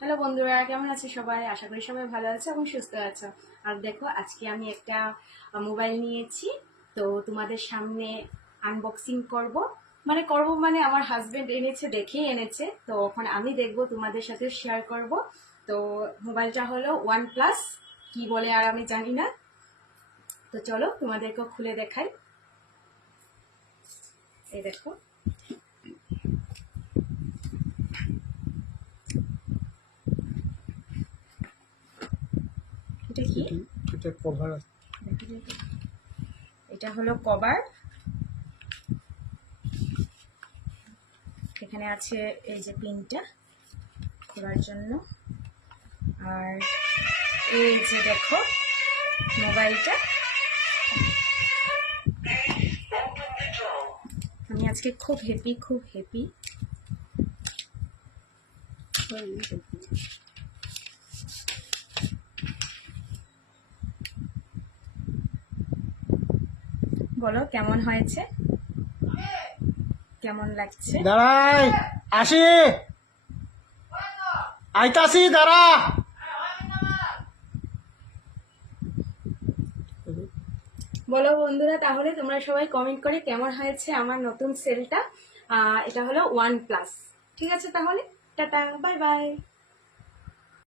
Hello বন্ধুরা, কেমন আছে সবাই? আশা করি সবাই ভালো আছে এবং সুস্থ আছো। আর দেখো, আজকে আমি একটা মোবাইল নিয়েছি। তো তোমাদের সামনে আনবক্সিং করব মানে আমার হাজবেন্ড এনেছে, দেখেই এনেছে। তো এখন আমি দেখবো, তোমাদের সাথে শেয়ার করব। তো মোবাইলটা হলো OnePlus, কি বলে আর আমি জানি না। তো চলো তোমাদেরকে খুলে দেখাই। এই দেখো, এটা কি? এটা কভার। এটা হলো কভার। এখানে আছে এই যে পিনটা খোলার জন্য। আর এই যে দেখো মোবাইলটা। আমি আজকে খুব হ্যাপি। বলো কেমন হয়েছে, কেমন লাগছে? দাঁড়াই, আসি, আইতাছি, দাঁড়া। বলো বন্ধুরা, তাহলে তোমরা সবাই কমেন্ট করে কেমন হয়েছে আমার নতুন সেলটা। এটা হলো OnePlus। ঠিক আছে, তাহলে টাটা, বাই বাই।